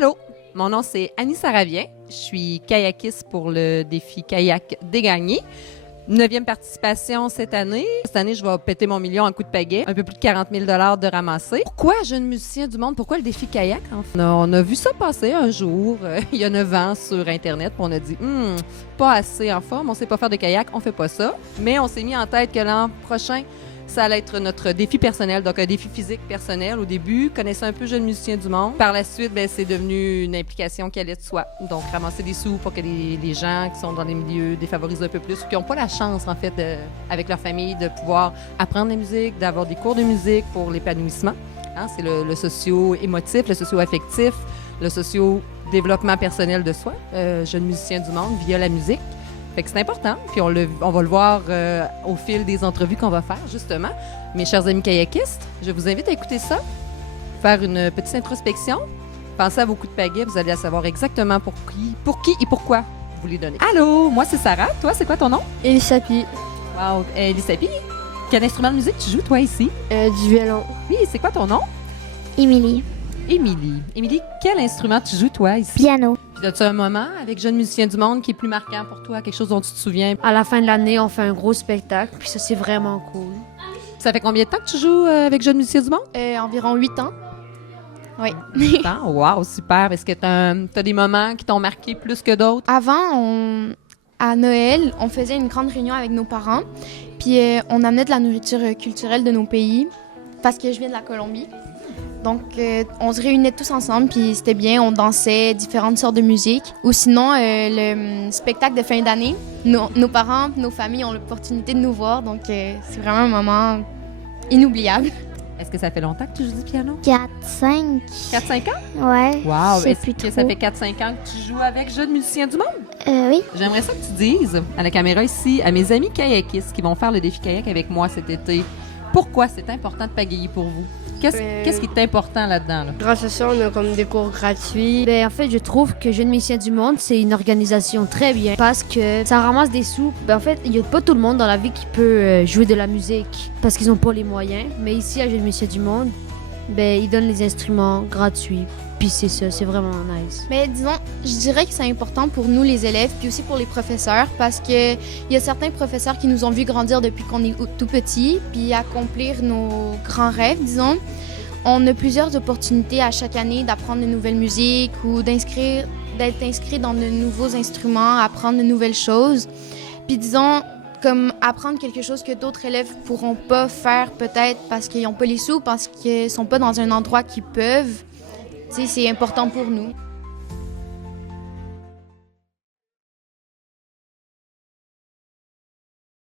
Allô, mon nom c'est Annie Saravien. Je suis kayakiste pour le défi kayak Dégagné. 9e participation cette année. Cette année, je vais péter mon million en coup de pagaie. Un peu plus de 40 000 de ramassés. Pourquoi jeune musicien du monde? Pourquoi le défi kayak? On a vu ça passer un jour, il y a 9 ans, sur Internet. Puis on a dit, pas assez en forme, on sait pas faire de kayak, on fait pas ça. Mais on s'est mis en tête que l'an prochain, ça allait être notre défi personnel, donc un défi physique personnel au début, connaissant un peu jeune musicien du monde. Par la suite, c'est devenu une implication qui allait de soi. Donc, ramasser des sous pour que les gens qui sont dans les milieux défavorisés un peu plus, qui n'ont pas la chance, en fait, avec leur famille, de pouvoir apprendre la musique, d'avoir des cours de musique pour l'épanouissement. Hein, c'est le socio-émotif, le socio-affectif, le socio-développement personnel de soi, jeune musicien du monde, via la musique. Fait que c'est important, puis on va le voir au fil des entrevues qu'on va faire, justement. Mes chers amis kayakistes, je vous invite à écouter ça, faire une petite introspection, pensez à vos coups de pagaie, vous allez savoir exactement pour qui et pourquoi vous les donnez. Allô, moi c'est Sarah, toi c'est quoi ton nom? Elisapi. Wow, Elisapi, quel instrument de musique tu joues toi ici? Du violon. Oui, c'est quoi ton nom? Émilie. Émilie. Émilie, quel instrument tu joues toi ici? Piano. Puis as-tu un moment avec Jeune musicien du monde qui est plus marquant pour toi, quelque chose dont tu te souviens? À la fin de l'année, on fait un gros spectacle, puis ça, c'est vraiment cool. Ça fait combien de temps que tu joues avec Jeune musicien du monde? Environ 8 ans. Oui. Wow, super. Est-ce que tu as des moments qui t'ont marqué plus que d'autres? Avant, à Noël, on faisait une grande réunion avec nos parents, puis on amenait de la nourriture culturelle de nos pays, parce que je viens de la Colombie. Donc, on se réunait tous ensemble, puis c'était bien, on dansait différentes sortes de musique. Ou sinon, le spectacle de fin d'année, nos parents, nos familles ont l'opportunité de nous voir, donc c'est vraiment un moment inoubliable. Est-ce que ça fait longtemps que tu joues du piano? 4-5. 4-5 ans? Ouais. Wow! C'est Est-ce plus que trop. ça fait 4-5 ans que tu joues avec Jeune musicien du monde? Oui. J'aimerais ça que tu dises à la caméra ici, à mes amis kayakistes qui vont faire le défi kayak avec moi cet été, pourquoi c'est important de pagayer pour vous? Qu'est-ce qui est important là-dedans? Là? Grâce à ça, on a comme des cours gratuits. En fait, je trouve que Jeune musicien du monde, c'est une organisation très bien parce que ça ramasse des sous. En fait, il n'y a pas tout le monde dans la vie qui peut jouer de la musique parce qu'ils n'ont pas les moyens. Mais ici, à Jeune musicien du monde, ils donnent les instruments gratuits. Puis c'est ça, c'est vraiment nice. Mais disons, je dirais que c'est important pour nous, les élèves, puis aussi pour les professeurs, parce qu'il y a certains professeurs qui nous ont vu grandir depuis qu'on est tout petits, puis accomplir nos grands rêves, disons. On a plusieurs opportunités à chaque année d'apprendre de nouvelles musiques ou d'être inscrit dans de nouveaux instruments, apprendre de nouvelles choses. Puis disons, comme apprendre quelque chose que d'autres élèves pourront pas faire peut-être parce qu'ils n'ont pas les sous, parce qu'ils sont pas dans un endroit qu'ils peuvent. Tu sais, c'est important pour nous.